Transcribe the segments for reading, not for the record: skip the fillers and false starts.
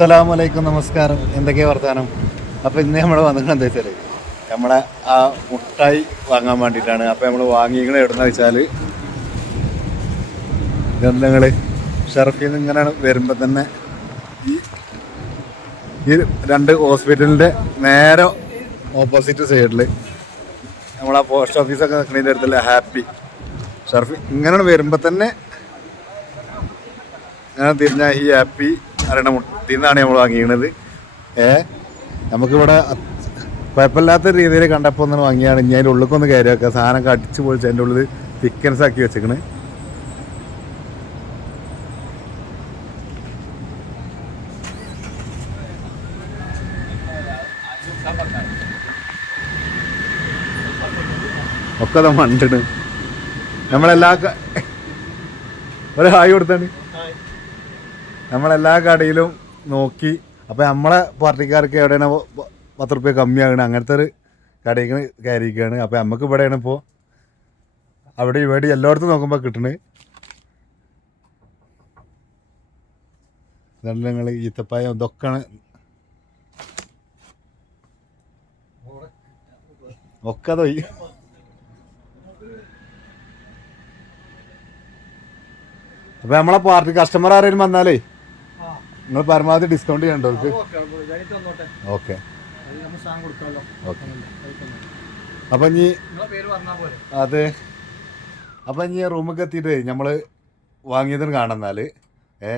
അസ്സലാമലൈക്കും, നമസ്കാരം. എന്തൊക്കെയാ വർത്താനം? അപ്പോൾ ഇന്ന് നമ്മൾ വന്നിട്ട് എന്താ വെച്ചാൽ നമ്മളെ ആ മുട്ടായി വാങ്ങാൻ വേണ്ടിയിട്ടാണ്. അപ്പോൾ നമ്മൾ വാങ്ങിക്കണ എവിടെന്ന് വെച്ചാൽ ഞങ്ങൾ ഷർഫിൽ നിന്ന് ഇങ്ങനെ വരുമ്പോൾ തന്നെ ഈ രണ്ട് ഹോസ്പിറ്റലിൻ്റെ നേരെ ഓപ്പോസിറ്റ് സൈഡിൽ നമ്മളാ പോസ്റ്റ് ഓഫീസൊക്കെ നിൽക്കുന്നതിൻ്റെ അടുത്തുള്ള ഹാപ്പി ഷർഫി ഇങ്ങനെ വരുമ്പോൾ തന്നെ അങ്ങനെ തിരിഞ്ഞാൽ ഈ ഹാപ്പി അറിയണ മുട്ടിൽ നിന്നാണ് നമ്മൾ വാങ്ങിയത്. നമുക്കിവിടെ കുഴപ്പമില്ലാത്ത രീതിയിൽ കണ്ടപ്പോൾ ഒന്ന് വാങ്ങിയാണ്. ഇനി അതിൻ്റെ ഉള്ളിലേക്കൊന്ന് കയറി വെക്കുക. സാധനമൊക്കെ അടിച്ച് പൊളിച്ച് അതിൻ്റെ ഉള്ളിൽ തിക്കൻസ് ആക്കി വെച്ചേക്കണ്. ഒക്കെ മണ്ടിന് നമ്മളെല്ലാ ഒരു ഹായ് കൊടുത്താണ്. നമ്മളെല്ലാ കടയിലും നോക്കി. അപ്പം നമ്മളെ പാർട്ടിക്കാർക്ക് എവിടെയാണ് 10 റുപ്യ കമ്മിയാകണം, അങ്ങനത്തെ ഒരു കടയിൽ കയറിയിരിക്കുകയാണ്. അപ്പം നമുക്ക് ഇവിടെയാണ് ഇപ്പോൾ അവിടെ ഇവിടെ എല്ലായിടത്തും നോക്കുമ്പോൾ കിട്ടണത്. ഇതാണ് ഞങ്ങൾ ഈത്തപ്പായ ഇതൊക്കെയാണ് ഒക്കെ തൊയ്യ. അപ്പം നമ്മളെ പാർട്ടി കസ്റ്റമർ ആരെങ്കിലും വന്നാലേ നിങ്ങൾ പരമാവധി ഡിസ്കൗണ്ട് ചെയ്യണ്ടോ? Okay okay. അപ്പം ഇനി അതെ, അപ്പം ഇനി റൂമൊക്കെ എത്തിയിട്ട് നമ്മൾ വാങ്ങിയതിന് കാണുന്നാൽ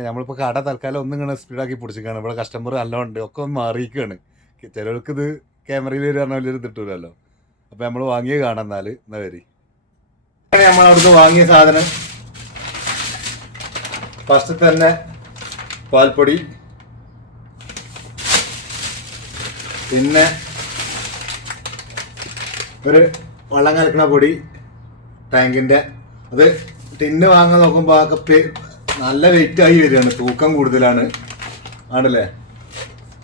നമ്മളിപ്പോൾ കട തൽക്കാലം ഒന്നും ഇങ്ങനെ സ്പീഡാക്കി പിടിച്ചിരിക്കുകയാണ്. ഇവിടെ കസ്റ്റമർ നല്ലോണം ഉണ്ട്, ഒക്കെ ഒന്ന് മാറിയിരിക്കുകയാണ്. ചിലർക്ക് ഇത് ക്യാമറയിൽ പറഞ്ഞ വലിയൊരു കിട്ടൂലല്ലോ. അപ്പം നമ്മൾ വാങ്ങിയത് കാണുന്നാൽ എന്നാ വരി. നമ്മൾ അവിടുന്ന് വാങ്ങിയ സാധനം ഫസ്റ്റ് തന്നെ പാൽപ്പൊടി, പിന്നെ ഒരു വെള്ളം കലക്കണ പൊടി ടാങ്കിൻ്റെ. അത് ടിന്ന് വാങ്ങാൻ നോക്കുമ്പോൾ ആ നല്ല വെയിറ്റായി വരികയാണ്, തൂക്കം കൂടുതലാണ് ആണല്ലേ.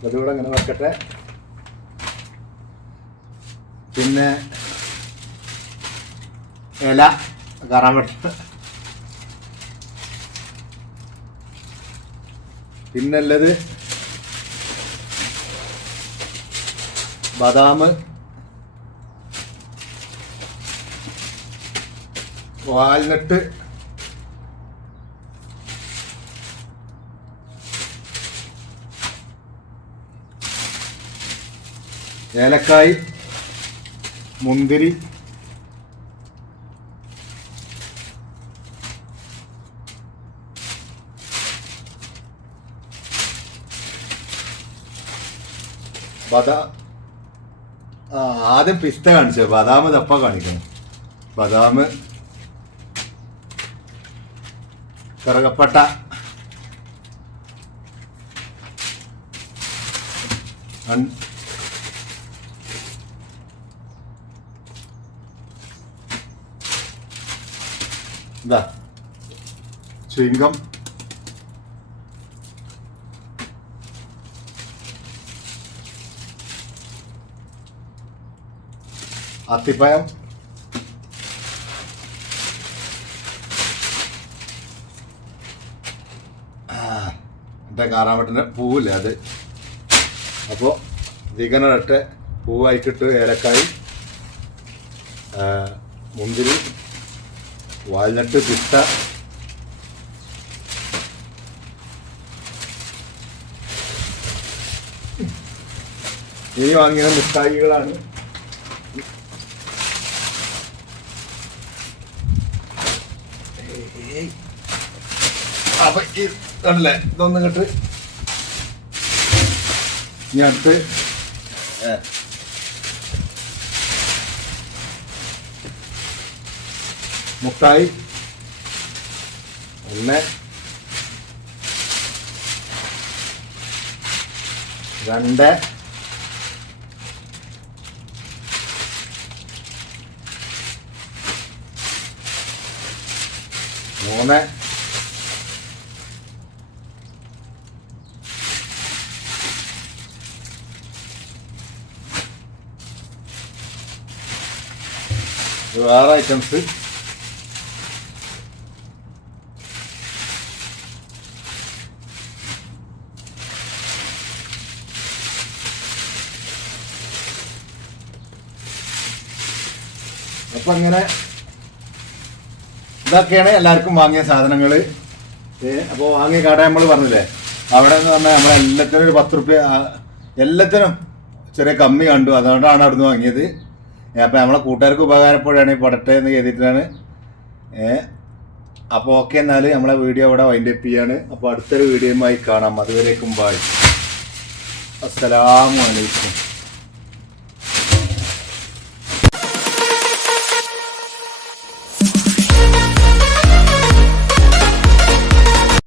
അതുകൂടെ അങ്ങനെ വെക്കട്ടെ. പിന്നെ ഇല കറാൻ പറ്റ, പിന്നുള്ളത് ബദാം, വാൽനട്ട്, ഏലക്കായ്, മുന്തിരി, ആദ്യം പിസ്ത കാണിച്ചത്, ബദാം തപ്പ കാണിക്കണം. ബദാം, കറുകപ്പട്ട, എന്താ ചുയിങ്കം, അത്തിപ്പഴം, എൻ്റെ കാറാമട്ടിൻ്റെ പൂവില്ലേ അത്. അപ്പോൾ ദിഗനൊരൊറ്റ പൂവായിട്ടിട്ട് ഏലക്കായി, മുന്തിരി, വാൽനട്ട്, പിസ്ത, ഇനി വാങ്ങിയ മിഠായികളാണ്. അപ്പൊ ഇതല്ലേ ഇതൊന്നും കിട്ട്. ഇനി അടുത്ത് മുട്ടായി 1 2 3 വേറെ ഐറ്റംസ്. അപ്പം ഇങ്ങനെ ഇതൊക്കെയാണ് എല്ലാവർക്കും വാങ്ങിയ സാധനങ്ങൾ. അപ്പോൾ വാങ്ങിയ കട നമ്മൾ പറഞ്ഞില്ലേ, അവിടെ എന്ന് പറഞ്ഞാൽ നമ്മളെല്ലാത്തിനും ഒരു 10 റുപ്യ എല്ലാത്തിനും ചെറിയ കമ്മി കണ്ടു. അതുകൊണ്ടാണ് അവിടുന്ന് വാങ്ങിയത്. അപ്പോൾ നമ്മളെ കൂട്ടുകാർക്ക് ഉപകാരപ്പെടുകയാണ് പെടട്ടെ എന്ന് കരുതിയിട്ടാണ്. അപ്പോൾ ഓക്കെ, എന്നാൽ നമ്മളെ വീഡിയോ ഇവിടെ വൈൻഡ് അപ്പ് ചെയ്യാണ്. അപ്പോൾ അടുത്തൊരു വീഡിയോയുമായി കാണാം. അതുവരേക്കും ബൈ. അസ്സലാമു അലൈക്കും.